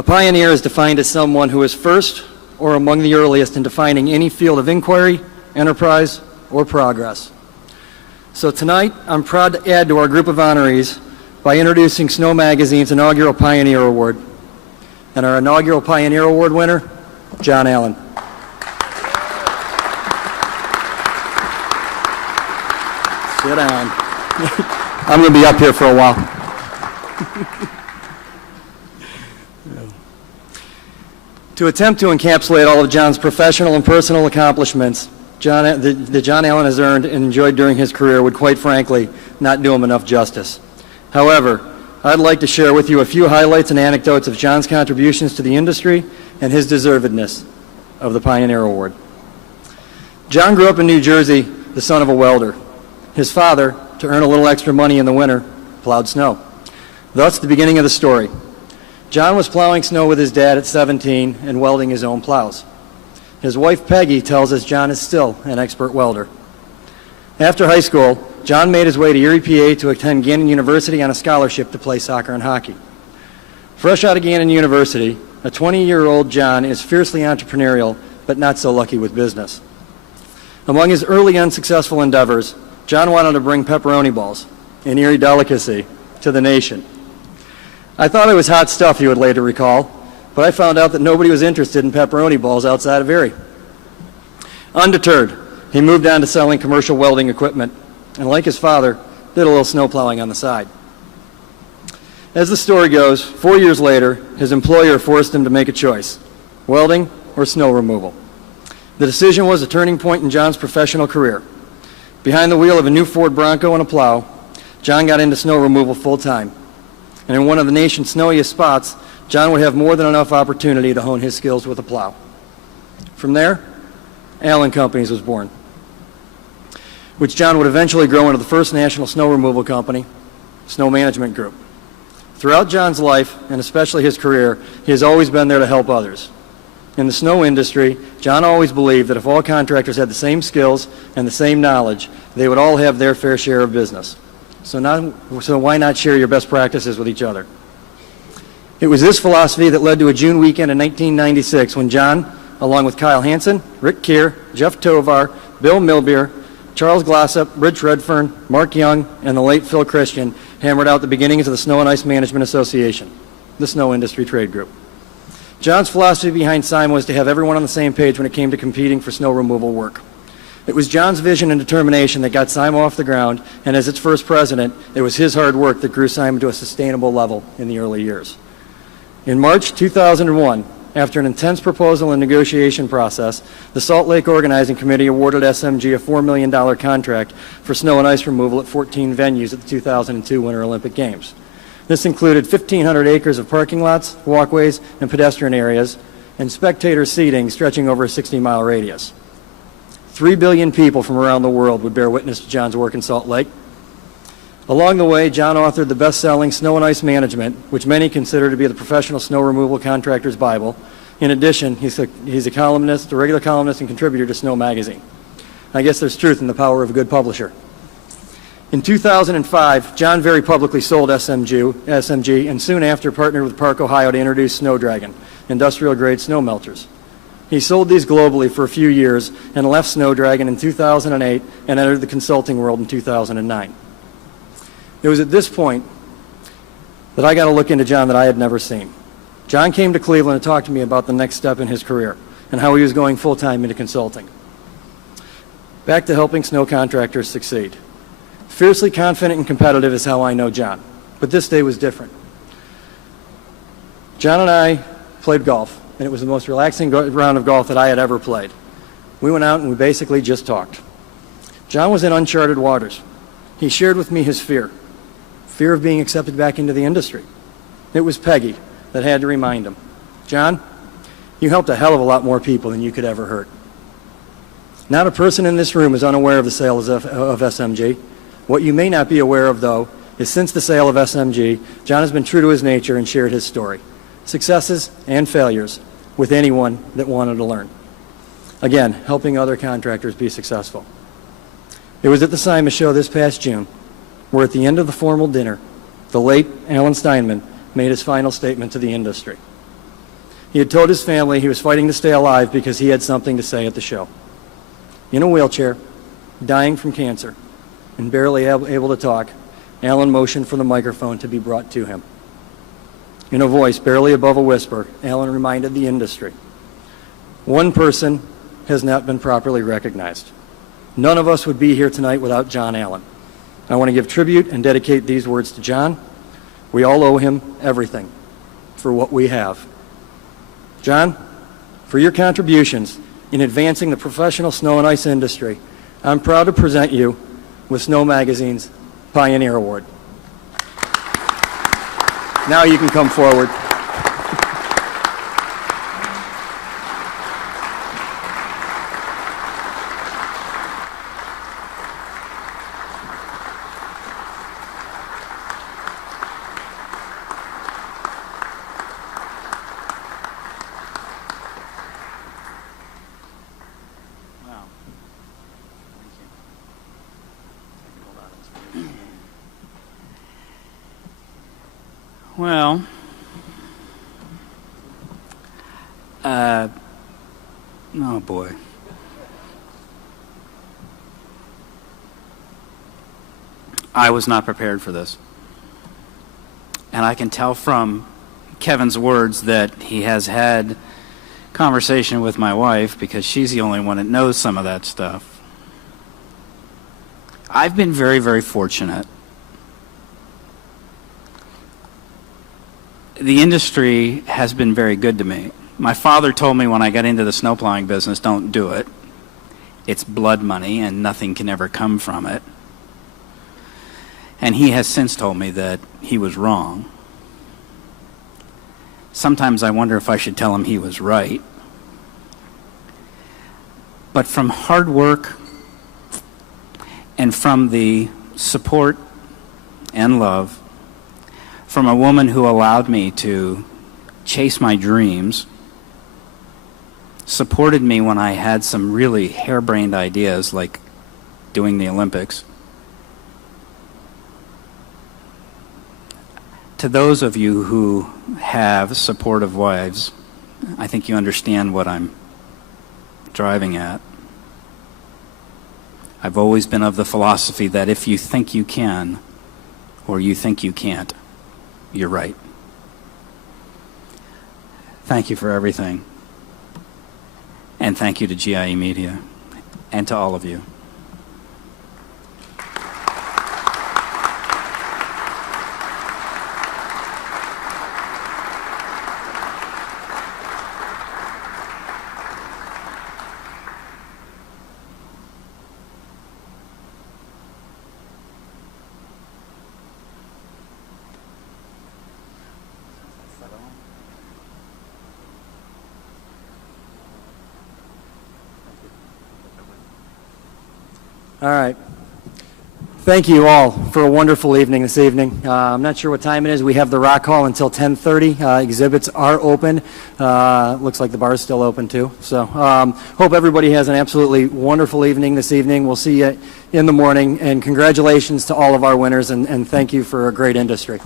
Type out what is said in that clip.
A pioneer is defined as someone who is first or among the earliest in defining any field of inquiry, enterprise, or progress. So tonight, I'm proud to add to our group of honorees by introducing Snow Magazine's inaugural Pioneer Award. And our inaugural Pioneer Award winner, John Allin. Sit down. I'm going to be up here for a while. To attempt to encapsulate all of John's professional and personal accomplishments, that John Allin has earned and enjoyed during his career would, quite frankly, not do him enough justice. However, I'd like to share with you a few highlights and anecdotes of John's contributions to the industry and his deservedness of the Pioneer Award. John grew up in New Jersey, the son of a welder. His father, to earn a little extra money in the winter, plowed snow. Thus, the beginning of the story. John was plowing snow with his dad at 17 and welding his own plows. His wife, Peggy, tells us John is still an expert welder. After high school, John made his way to Erie, PA to attend Gannon University on a scholarship to play soccer and hockey. Fresh out of Gannon University, a 20-year-old John is fiercely entrepreneurial, but not so lucky with business. Among his early unsuccessful endeavors, John wanted to bring pepperoni balls, an Erie delicacy, to the nation. I thought it was hot stuff, he would later recall, but I found out that nobody was interested in pepperoni balls outside of Erie. Undeterred, he moved on to selling commercial welding equipment, and like his father, did a little snow plowing on the side. As the story goes, 4 years later, his employer forced him to make a choice, welding or snow removal. The decision was a turning point in John's professional career. Behind the wheel of a new Ford Bronco and a plow, John got into snow removal full-time. And in one of the nation's snowiest spots, John would have more than enough opportunity to hone his skills with a plow. From there, Allin Companies was born, which John would eventually grow into the first national snow removal company, Snow Management Group. Throughout John's life, and especially his career, he has always been there to help others. In the snow industry, John always believed that if all contractors had the same skills and the same knowledge, they would all have their fair share of business. So why not share your best practices with each other? It was this philosophy that led to a June weekend in 1996 when John, along with Kyle Hansen, Rick Keir, Jeff Tovar, Bill Milbeer, Charles Glossop, Rich Redfern, Mark Young, and the late Phil Christian hammered out the beginnings of the Snow and Ice Management Association, the snow industry trade group. John's philosophy behind SIMA was to have everyone on the same page when it came to competing for snow removal work. It was John's vision and determination that got SIMA off the ground, and as its first president, it was his hard work that grew SIMA to a sustainable level in the early years. In March 2001, after an intense proposal and negotiation process, the Salt Lake Organizing Committee awarded SMG a $4 million contract for snow and ice removal at 14 venues at the 2002 Winter Olympic Games. This included 1,500 acres of parking lots, walkways, and pedestrian areas, and spectator seating stretching over a 60-mile radius. 3 billion people from around the world would bear witness to John's work in Salt Lake. Along the way, John authored the best-selling Snow and Ice Management, which many consider to be the professional snow removal contractor's Bible. In addition, he's a columnist, a regular columnist and contributor to Snow Magazine. I guess there's truth in the power of a good publisher. In 2005, John very publicly sold SMG and soon after partnered with Park, Ohio to introduce Snow Dragon, industrial-grade snow melters. He sold these globally for a few years and left Snow Dragon in 2008 and entered the consulting world in 2009. It was at this point that I got a look into John that I had never seen. John came to Cleveland and talked to me about the next step in his career and how he was going full-time into consulting. Back to helping snow contractors succeed. Fiercely confident and competitive is how I know John, but this day was different. John and I played golf, and it was the most relaxing round of golf that I had ever played. We went out and we basically just talked. John was in uncharted waters. He shared with me his fear of being accepted back into the industry. It was Peggy that had to remind him, John, you helped a hell of a lot more people than you could ever hurt. Not a person in this room is unaware of the sale of SMG. What you may not be aware of, though, is since the sale of SMG, John has been true to his nature and shared his story, successes and failures, with anyone that wanted to learn. Again, helping other contractors be successful. It was at the SIMA show this past June, where at the end of the formal dinner, the late Alan Steinman made his final statement to the industry. He had told his family he was fighting to stay alive because he had something to say at the show. In a wheelchair, dying from cancer, and barely able to talk, Allin motioned for the microphone to be brought to him. In a voice barely above a whisper, Allin reminded the industry, "One person has not been properly recognized. None of us would be here tonight without John Allin. I want to give tribute and dedicate these words to John. We all owe him everything for what we have. John, for your contributions in advancing the professional snow and ice industry, I'm proud to present you with Snow Magazine's Pioneer Award." Now you can come forward. Well, oh boy. I was not prepared for this. And I can tell from Kevin's words that he has had conversation with my wife because she's the only one that knows some of that stuff. I've been very, very fortunate. The industry has been very good to me. My father told me when I got into the snowplowing business, don't do it. It's blood money and nothing can ever come from it. And he has since told me that he was wrong. Sometimes I wonder if I should tell him he was right. But from hard work and from the support and love from a woman who allowed me to chase my dreams, supported me when I had some really harebrained ideas like doing the Olympics. To those of you who have supportive wives, I think you understand what I'm driving at. I've always been of the philosophy that if you think you can or you think you can't, you're right. Thank you for everything. And thank you to GIE Media and to all of you. All right. Thank you all for a wonderful evening this evening. I'm not sure what time it is. We have the Rock Hall until 10:30. Exhibits are open. Looks like the bar is still open too. So hope everybody has an absolutely wonderful evening this evening. We'll see you in the morning. And congratulations to all of our winners, and thank you for a great industry.